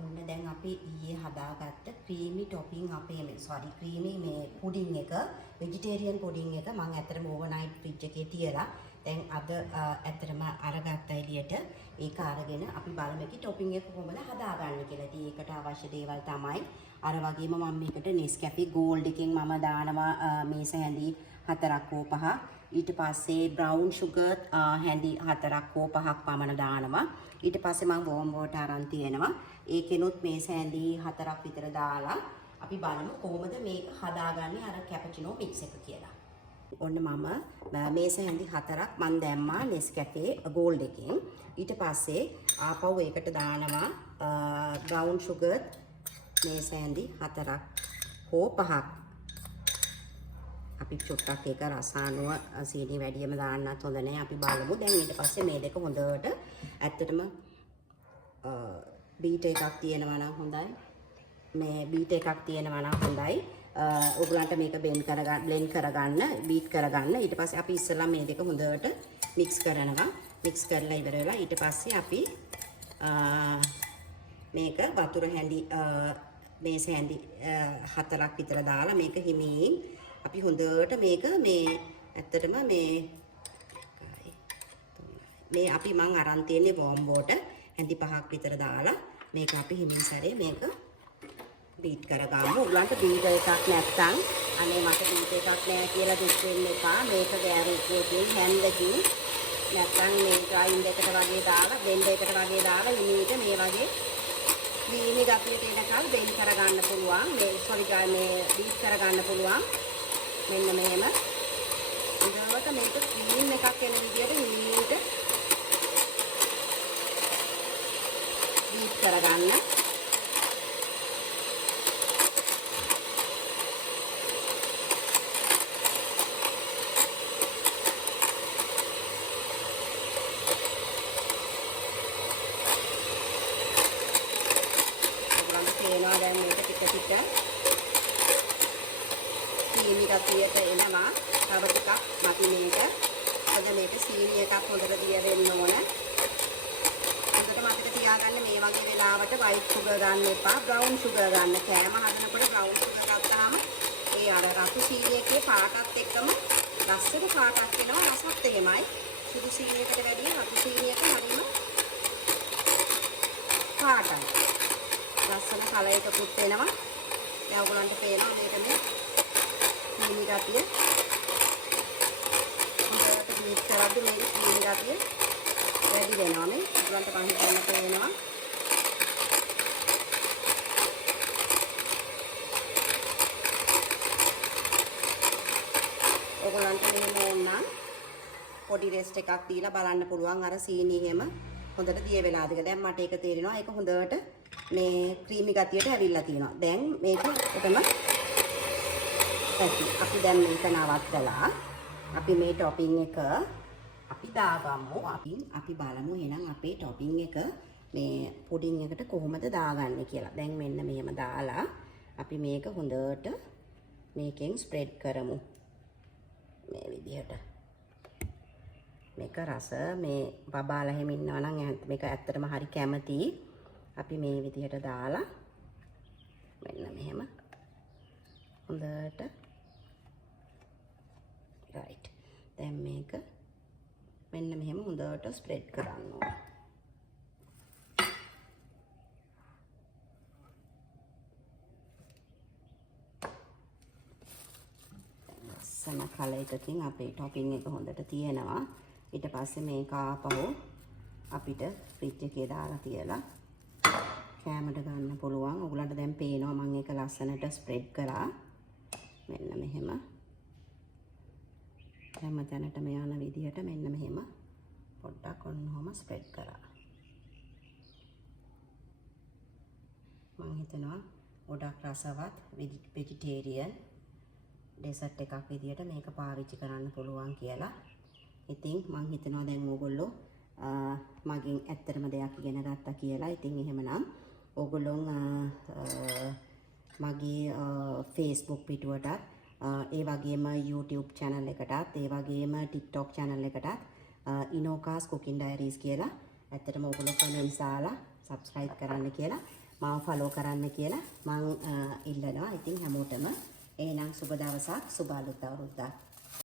ඔන්න දැන් අපි ඊයේ හදාගත්ත ක්‍රීමි ටොපින් අපේ ක්‍රීමි මේ පුඩින් එක වෙජිටේරියන් පුඩින් එක මම ඇත්තටම ඕවර්නයිට් ෆ්‍රිජ් එකේ තියලා දැන් අද ඇත්තටම අරගත්ත එළියට ඒක අරගෙන අපි බලමු ඒකේ ටොපින් එක කොහොමද හදාගන්නේ කියලා. ඉතින් ඒකට අවශ්‍ය දේවල් තමයි අර වගේම මම මේකට Nescafe Gold එකෙන් මම දානවා මේස හැඳි 4ක් හෝ 5ක්. ඊට පස්සේ brown sugar හැඳි 4ක් හෝ 5ක් පමණ දානවා. ඊට පස්සේ මම warm water අරන් තියෙනවා. ඒකෙනුත් මේස හැඳි 4ක් විතර දාලා අපි බලමු කොහොමද මේක හදාගන්නේ අර කැපචිනෝ මික්ස් එක කියලා. ඔන්න මම මේස හැඳි 4ක් මම දැම්මා Nescafe Gold එකෙන්. ඊට පස්සේ ආපහු ඒකට දානවා brown sugar මේස හැඳි 4ක් හෝ 5ක්. අපි චුට්ටක් ඒක රස අනුව සීනි වැඩියම දාන්නත් හොඳ නැහැ. අපි බලමු. දැන් ඊට පස්සේ මේ දෙක හොඳට ඇත්තටම බීට් එකක් තියෙනවා නම් හොඳයි. මේ බීට් එකක් තියෙනවා නම් හොඳයි. ඔයගලන්ට මේක බ්ලෙන්ඩ් කරගන්න, බීට් කරගන්න. ඊට පස්සේ අපි ඉස්සෙල්ලා මේ දෙක හොඳට මික්ස් කරනවා. මික්ස් කරලා ඉවර වෙලා ඊට පස්සේ අපි මේක වතුර හැඳි මේස හැඳි 4ක් විතර දාලා මේක හිමින් අපි හොඳට මේක මේ ඇත්තටම මේ අපි මං අරන් තියෙන්නේ warm water හැඳි 5ක් විතර දාලා මේක අපි හිමින් සැරේ මේක බීට් කරගමු. ඔයගලන්ට බීට් එකක් නැත්නම් අනේ මට බීට් එකක් නැහැ කියලා දුක් වෙන්න එපා. මේක ගෑරුකෝකින් හැන්දකින් නැත්නම් මේ ග්‍රයින්ඩ් එකට වගේ දාලා බ්ලෙන්ඩර් එකට වගේ දාලා හිමීට මේ වගේ ක්‍රීමි ගතියට එනකල් බෙන්ඩ් කරගන්න පුළුවන්. මේ බීට් කරගන්න පුළුවන්. මෙන්න මෙහෙම ඉඳවක මේක ක්‍රීම් එකක් එන විදියට හිමීට බීට් කරගන්න. තේනවා දැන් මේක ටික ටික සීනි ගතියට එනවා. තව ටිකක් මති මේක. අද මේක සීනි එකක් හොඳට දිය වෙන්න ඕන. හොඳට මතක තියාගන්න මේ වගේ වෙලාවට white sugar ගන්න එපා. brown sugar ගන්න. කෑම හදනකොට brown sugar ගත්තාම ඒ අර රතු සීනි එකේ පාටත් එක්කම ලස්සන පාටක් එනවා. රසත් එහෙමයි. සුදු සීනි එකට වැඩිය රතු සීනි එක හරිම පාටයි. ලස්සන කලර් එකකුත් එනවා. දැන් ඔයගලන්ට පේනවා මේක මේ සීනි ගතිය. හොඳට බීට් කරද්දී මේක සීනි ගතිය වැඩි වෙනවා නේ. ඔයගලන්ට මම හිතන්න පේනවා. ඔයගලන්ට මෙහෙම ඕනනම් පොඩි රෙස්ට් එකක් දීලා බලන්න පුළුවන් අර සීනි එහෙම හොඳට දිය වෙලාද කියලා. දැන් මට ඒක තේරෙනවා. ඒක හොඳට මේ ක්‍රීමි ගතියට ඇවිල්ලා තියෙනවා. දැන් මේක එකම ඇති. අපි දැන් මේක නවත්තලා අපි මේ ටොපින් එක අපි දාගමු. අපි බලමු එහෙනම් අපේ ටොපින් එක මේ පුඩින් එකට කොහොමද දාගන්නේ කියලා. දැන් මෙන්න මෙහෙම දාලා අපි මේක හොඳට මේකෙන් ස්ප්‍රෙඩ් කරමු. මේ විදිහට. මේක රස මේ බබාලා හැම ඉන්නවා නම් මේක ඇත්තටම හරි කැමතියි. අපි මේ විදිහට දාලා මෙන්න මෙහෙම හොඳට right. දැන් මේක මෙන්න මෙහෙම හොඳට ස්ප්‍රෙඩ් කරන්න ඕන. ලස්සන කලර් එකකින් අපේ ටොපින් එක හොඳට තියෙනවා. ඊට පස්සේ මේක ආපහු අපිට ෆ්‍රිජ් එකේ දාලා තියලා කෑමට ගන්න පුළුවන්. ඔයගලන්ට දැන් පේනවා මම ඒක ලස්සනට ස්ප්‍රෙඩ් කරා. මෙන්න මෙහෙම. හැම තැනටම යන විදිහට මෙන්න මෙහෙම පොඩ්ඩක් ඔන්නෝම ස්ප්‍රෙඩ් කරා. මම හිතනවා ගොඩක් රසවත් වෙජිටේරියන් ඩෙසර්ට් එකක් විදිහට මේක පාවිච්චි කරන්න පුළුවන් කියලා. ඉතින් මම හිතනවා දැන් ඕගොල්ලෝ මගෙන් ඇත්තටම දෙයක් ඉගෙන ගත්තා කියලා. ඉතින් එහෙමනම් ඕගොල්ලෝ මගේ Facebook පිටුවටත් ඒ වගේම YouTube channel එකටත් ඒ වගේම TikTok channel එකටත් Inoka's Cooking Diaries කියලා ඇත්තටම ඕගොල්ලෝ කමෙන්ට්ස් දාලා subscribe කරන්න කියලා මාව ෆලෝ කරන්න කියලා මං ඉල්ලනවා. ඉතින් හැමෝටම එහෙනම් සුබ දවසක් සුබ අලුත් අවුරුද්දක්.